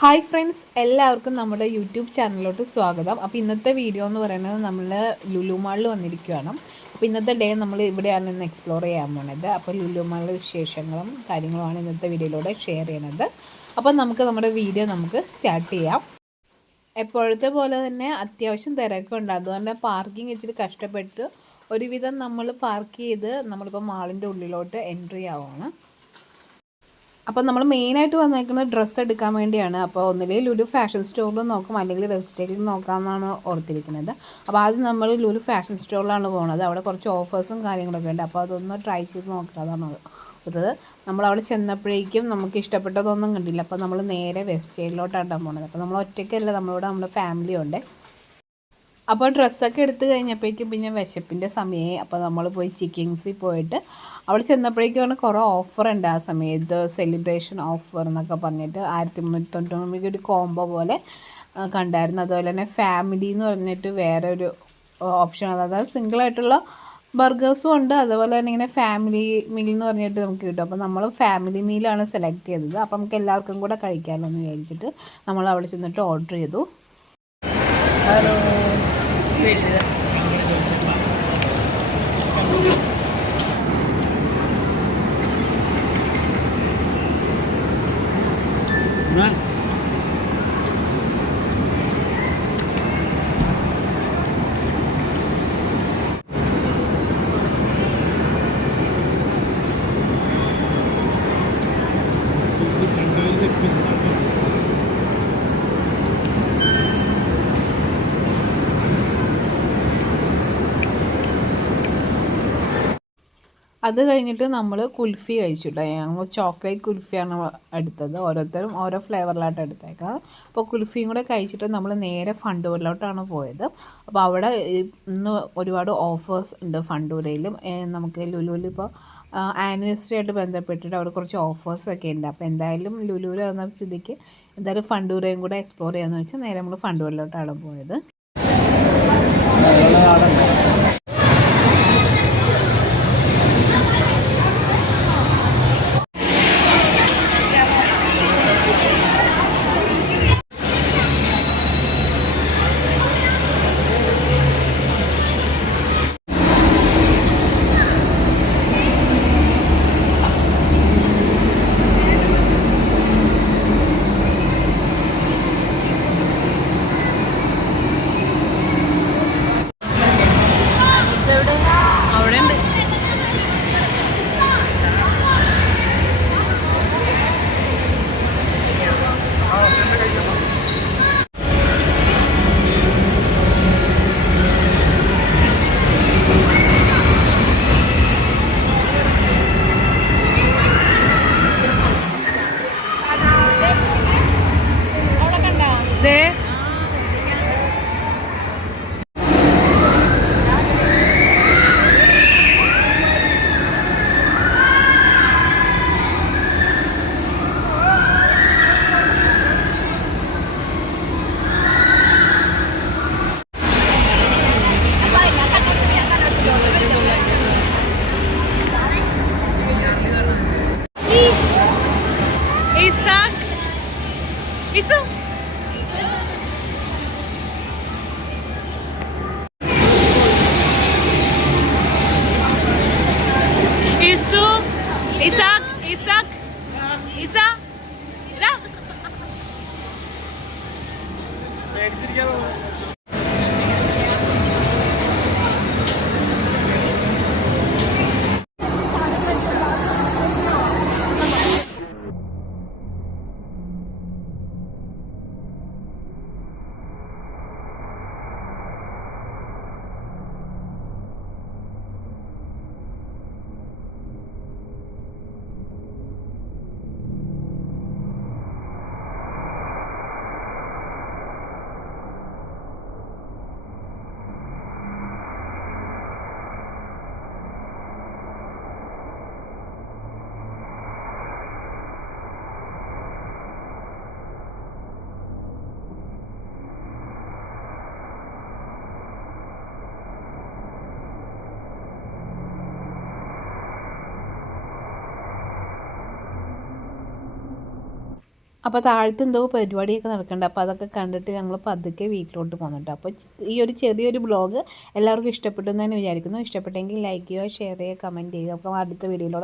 Hi friends, എല്ലാവർക്കും നമ്മുടെ YouTube ചാനലിലോട്ട് സ്വാഗതം. അപ്പോൾ ഇന്നത്തെ വീഡിയോ എന്ന് പറയുന്നത് നമ്മൾ ലുലു മാളിൽ വന്നിരിക്കുകയാണ്. അപ്പോൾ ഇന്നത്തെ ഡേ നമ്മൾ ഇവിടെയാണ് ഇന്ന് എക്സ്പ്ലോർ ചെയ്യാൻ പോകുന്നത്. അപ്പോൾ ലുലു മാളിലെ വിശേഷങ്ങളും കാര്യങ്ങളുമാണ് ഇന്നത്തെ വീഡിയോയിലൂടെ ഷെയർ ചെയ്യുന്നത്. അപ്പോൾ നമ്മുടെ വീഡിയോ സ്റ്റാർട്ട് ചെയ്യാം. എപ്പോഴത്തെ പോലെ തന്നെ അത്യാവശ്യം തിരക്കുണ്ട്. അതുകൊണ്ട് പാർക്കിംഗ് ഇച്ചിരി കഷ്ടപ്പെട്ട് ഒരുവിധം നമ്മൾ പാർക്ക് ചെയ്ത് നമ്മളിപ്പോൾ മാളിൻ്റെ ഉള്ളിലോട്ട് എൻട്രി ആവുകയാണ്. അപ്പോൾ നമ്മൾ മെയിനായിട്ട് വന്നേക്കുന്നത് ഡ്രസ്സ് എടുക്കാൻ വേണ്ടിയാണ്. അപ്പോൾ ഒന്നില്ലെങ്കിൽ ലുലു ഫാഷൻ സ്റ്റോറിൽ നോക്കാം, അല്ലെങ്കിൽ വെബ്സ്റ്റൈറ്റിൽ നോക്കാമെന്നാണ് ഓർത്തിരിക്കുന്നത്. അപ്പോൾ ആദ്യം നമ്മൾ ലുലു ഫാഷൻ സ്റ്റോറിലാണ് പോകുന്നത്. അവിടെ കുറച്ച് ഓഫേഴ്സും കാര്യങ്ങളൊക്കെ ഉണ്ട്. അപ്പോൾ അതൊന്ന് ട്രൈ ചെയ്ത് നോക്കാതാണ് അത്. നമ്മളവിടെ ചെന്നപ്പോഴേക്കും നമുക്ക് ഇഷ്ടപ്പെട്ടതൊന്നും കണ്ടില്ല. അപ്പോൾ നമ്മൾ നേരെ വെബ്സ്റ്റൈറ്റിലോട്ടാണ് പോകുന്നത്. അപ്പോൾ നമ്മൾ ഒറ്റയ്ക്കല്ല, നമ്മുടെ ഫാമിലി ഉണ്ട്. അപ്പോൾ ഡ്രസ്സൊക്കെ എടുത്ത് കഴിഞ്ഞപ്പോഴേക്കും പിന്നെ വിശപ്പിൻ്റെ സമയമായി. അപ്പോൾ നമ്മൾ പോയി ചിക്കിങ്സിൽ പോയിട്ട് അവിടെ ചെന്നപ്പോഴേക്കാണ് കുറേ ഓഫറുണ്ട്. ആ സമയത്ത് സെലിബ്രേഷൻ ഓഫർ എന്നൊക്കെ പറഞ്ഞിട്ട് 1399 ഒരു കോംബോ പോലെ കണ്ടായിരുന്നു. അതുപോലെ തന്നെ ഫാമിലി എന്ന് പറഞ്ഞിട്ട് വേറെ ഒരു ഓപ്ഷൻ, അതായത് സിംഗിളായിട്ടുള്ള ബർഗേഴ്സും ഉണ്ട്. അതുപോലെ തന്നെ ഇങ്ങനെ ഫാമിലി മീൽ എന്ന് പറഞ്ഞിട്ട് നമുക്ക് കിട്ടും. അപ്പോൾ നമ്മൾ ഫാമിലി മീലാണ് സെലക്ട് ചെയ്തത്. അപ്പോൾ നമുക്ക് എല്ലാവർക്കും കൂടെ കഴിക്കാമല്ലോ എന്ന് വിചാരിച്ചിട്ട് നമ്മൾ അവിടെ ചെന്നിട്ട് ഓർഡർ ചെയ്തു. ഹലോ അത് കഴിഞ്ഞിട്ട് നമ്മൾ കുൽഫി കഴിച്ചിട്ടോ. ഞങ്ങൾ ചോക്ലേറ്റ് കുൽഫിയാണ് എടുത്തത്. ഓരോരുത്തരും ഓരോ ഫ്ലേവറിലായിട്ട് എടുത്തേക്കാം. അപ്പോൾ കുൽഫിയും കൂടെ കഴിച്ചിട്ട് നമ്മൾ നേരെ ഫണ്ടൂരിലോട്ടാണ് പോയത്. അപ്പോൾ അവിടെ ഇന്ന് ഒരുപാട് ഓഫേഴ്സ് ഉണ്ട് ഫണ്ടൂരയിലും. നമുക്ക് ലുലുവിൽ ഇപ്പോൾ ആനിവേഴ്സറി ആയിട്ട് ബന്ധപ്പെട്ടിട്ട് അവിടെ കുറച്ച് ഓഫേഴ്സൊക്കെ ഉണ്ട്. അപ്പോൾ എന്തായാലും ലുലുവിൽ വന്ന സ്ഥിതിക്ക് എന്തായാലും ഫണ്ടൂരയും കൂടെ എക്സ്പ്ലോർ ചെയ്യാമെന്ന് വെച്ചാൽ നേരെ നമ്മൾ ഫണ്ടൂരിലോട്ടാണ് പോയത്. അപ്പോൾ താഴത്ത് എന്തോ പരിപാടിയൊക്കെ നടക്കുന്നുണ്ട്. അപ്പോൾ അതൊക്കെ കണ്ടിട്ട് ഞങ്ങൾ പതുക്കെ വീട്ടിലോട്ട് പോകുന്നുണ്ട്. അപ്പോൾ ഈ ഒരു ചെറിയൊരു ബ്ലോഗ് എല്ലാവർക്കും ഇഷ്ടപ്പെട്ടു എന്ന് തന്നെ വിചാരിക്കുന്നു. ഇഷ്ടപ്പെട്ടെങ്കിൽ ലൈക്ക് ചെയ്യുക, ഷെയർ ചെയ്യുക, കമൻറ്റ് ചെയ്യുക. അപ്പോൾ അടുത്ത വീഡിയോയിലൂടെ